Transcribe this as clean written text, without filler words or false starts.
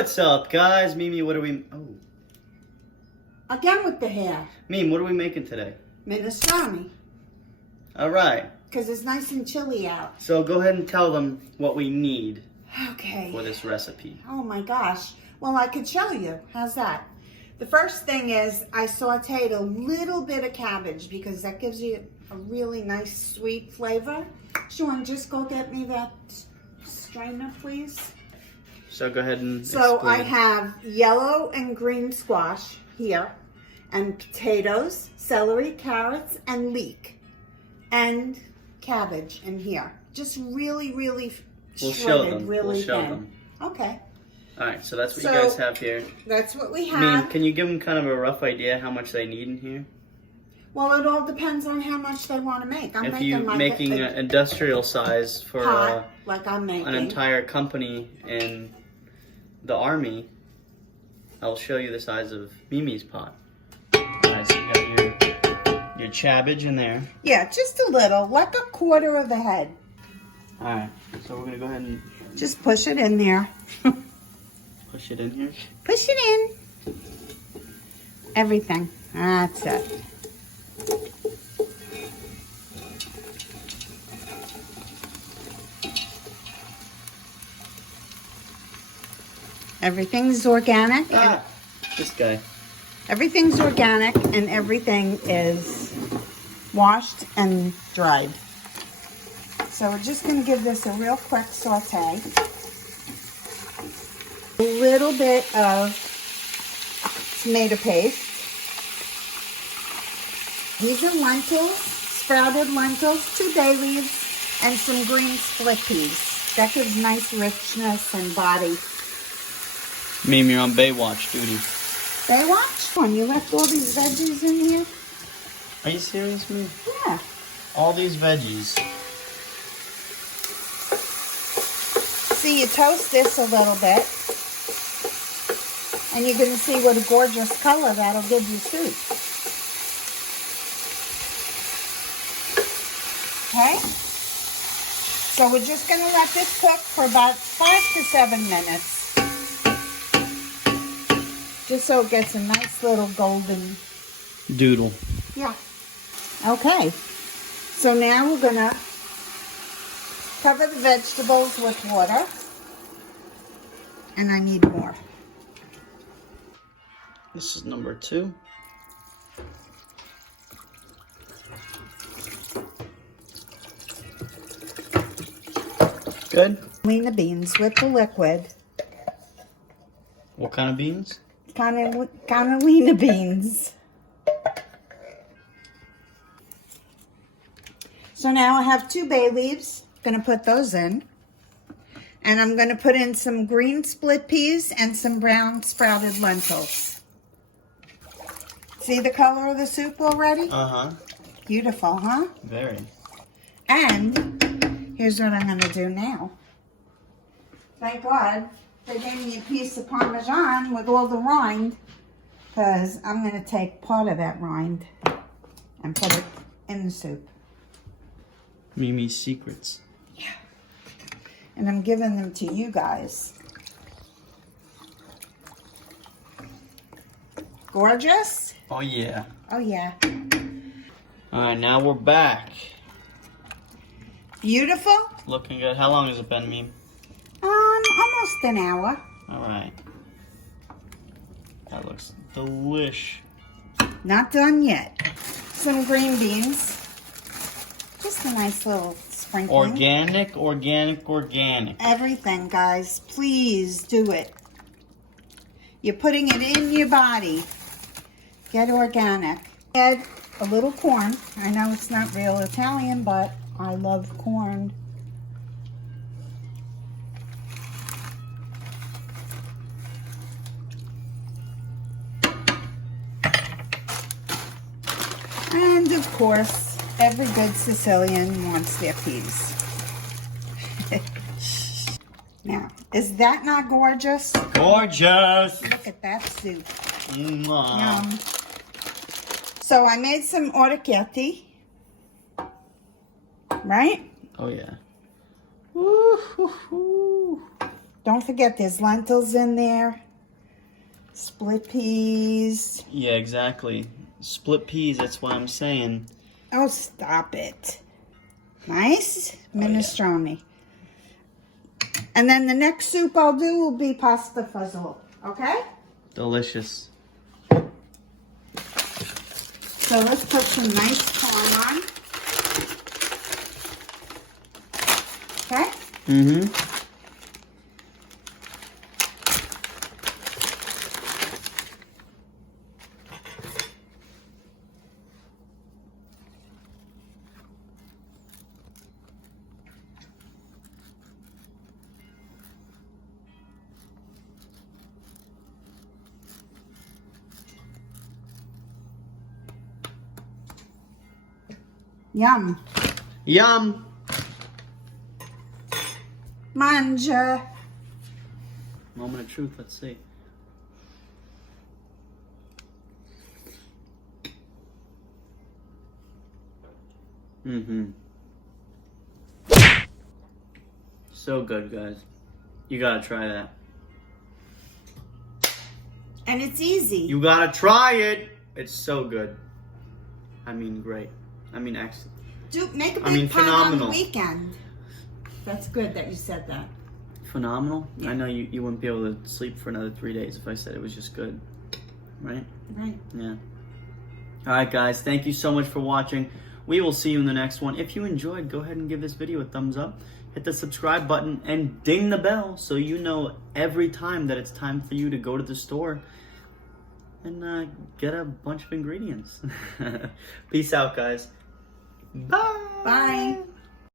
What's up, guys? Mimi, what are we... Oh. Again with the hair. Mimi, what are we making today? Minestrone. All right. Because it's nice and chilly out. So go ahead and tell them what we need Okay. for this recipe. Oh my gosh. Well, I could show you. How's that? The first thing is I sauteed a little bit of cabbage because that gives you a really nice sweet flavor. Sean, just go get me that strainer, please. So go ahead and So explain. I have yellow and green squash here, and potatoes, celery, carrots, and leek, and cabbage in here. Just really, really We'll show shredded, them. really We'll show thin. them. Okay, All right, so that's what So- you guys have here. that's what we Mimi, have. can you give them kind of a rough idea how much they need in here? Well, it all depends on how much they want to make. I'm If making you're like making a an industrial size for pot, like I'm making. an entire company in the army, I'll show you the size of Mimi's pot. Alright, so you got your cabbage in there. Yeah, just a little, like a quarter of a head. Alright, so we're gonna go ahead and Just push it in there. push it in here. Push it in. Everything. That's it. Everything's organic. Ah, this guy. Everything's organic and everything is washed and dried. So we're just going to give this a real quick saute. A little bit of tomato paste. These are lentils, sprouted lentils, 2 bay leaves, and some green split peas. That gives nice richness and body. Mimi, you're on Baywatch duty. Baywatch? When you left all these veggies in here? Are you serious, Mimi? Yeah. All these veggies. See, you toast this a little bit, and you're going to see what a gorgeous color that'll give you soup. Okay? So we're just going to let this cook for about 5 to 7 minutes. Just so it gets a nice little golden... Doodle. Yeah. Okay. So now we're going to cover the vegetables with water. And I need more. This is number 2. Good. Clean the beans with the liquid. What kind of beans? Cannellini beans. So now I have 2 bay leaves. Going to put those in. And I'm going to put in some green split peas and some brown sprouted lentils. See the color of the soup already? Uh-huh. Beautiful, huh? Very. And here's what I'm going to do now. Thank God they gave me a piece of Parmesan with all the rind, because I'm going to take part of that rind and put it in the soup. Mimi's secrets. Yeah. And I'm giving them to you guys. Gorgeous? Oh, yeah. Oh, yeah. All right, now we're back. Beautiful? Looking good. How long has it been, Mimi? Almost an hour. All right. That looks delish. Not done yet. Some green beans. Just a nice little sprinkling. Organic, organic, organic. Everything, guys. Please do it. You're putting it in your body. Get organic. Add a little corn. I know it's not real Italian, but I love corn. And of course, every good Sicilian wants their peas. Now, is that not gorgeous? Gorgeous. Look at that soup. Mwah. Yum. So I made some orecchietti. Right? Oh, yeah. Woo-hoo-hoo. Don't forget there's lentils in there. Split peas. Yeah, exactly. Split peas, that's what I'm saying. Oh, stop it. Nice minestrone. And then the next soup I'll do will be pasta fazool. Okay? Delicious. So let's put some nice corn on. Okay? Mm-hmm. Yum. Yum. Mangia. Moment of truth, let's see. Mm-hmm. So good, guys. You gotta try that. And it's easy. You gotta try it. It's so good. I mean, great. I mean, excellent. Make a big pot phenomenal. on the weekend. That's good that you said that. Phenomenal? Yeah. I know you wouldn't be able to sleep for another 3 days if I said it was just good. Right? Right. Yeah. Alright, guys. Thank you so much for watching. We will see you in the next one. If you enjoyed, go ahead and give this video a thumbs up. Hit the subscribe button and ding the bell so you know every time that it's time for you to go to the store and get a bunch of ingredients. Peace out, guys. Bye. Bye.